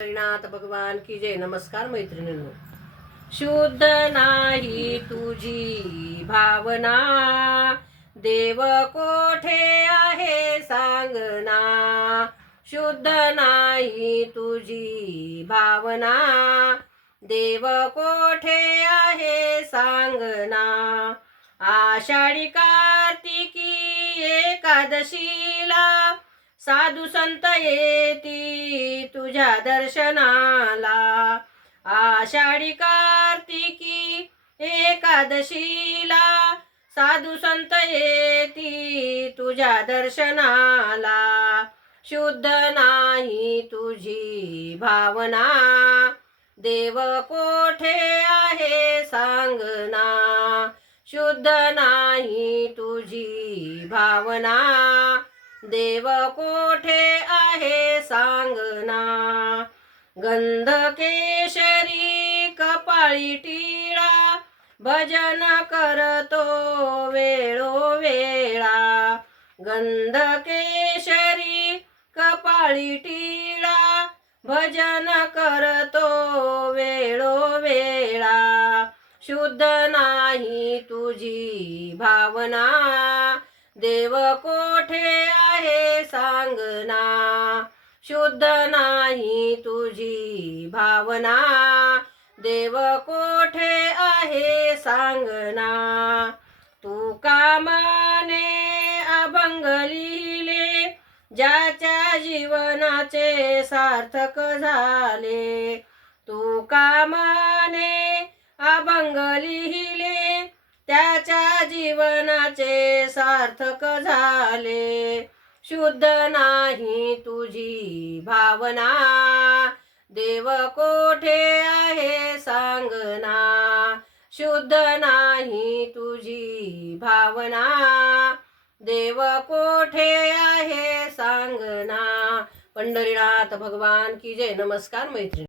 पंढरीनाथ भगवान की जय. नमस्कार मैत्रिणींनो. शुद्ध नाही तुझी भावना, देव कोठे आहे सांगना. शुद्ध नाही तुझी भावना, देव कोठे आहे सांगना. आषाढी कार्तिकी एकादशीला साधू संत येती तुझ्या दर्शनाला. आषाढी कार्तिकी एकादशीला साधू संत येती तुझ्या दर्शनाला. शुद्ध नाही तुझी भावना, देव कोठे आहे सांगना. शुद्ध नाही तुझी भावना, देव कोठे आहे सांगना. गंध केशरी कपाळी टिळा, भजन करतो वेळोवेळा. गंध केशरी कपाळी टिळा, भजन करतो वेळोवेळा. शुद्ध नाही तुझी भावना, देव कोठे आहे सांगना. शुद्ध नाही तुझी भावना, देव कोठे आहे सांगना. तू कामाने अभंग लिहिले, ज्याच्या जीवनाचे सार्थक झाले. तू कामाने अभंग लिहिले, त्याच्या जीवनाचे सार्थक झाले. शुद्ध नाही तुझी भावना, देव कोठे आहे सांगना. शुद्ध नाही तुझी भावना, देव कोठे आहे सांगना. पंढरीनाथ भगवान की जय. नमस्कार मैत्रिणी.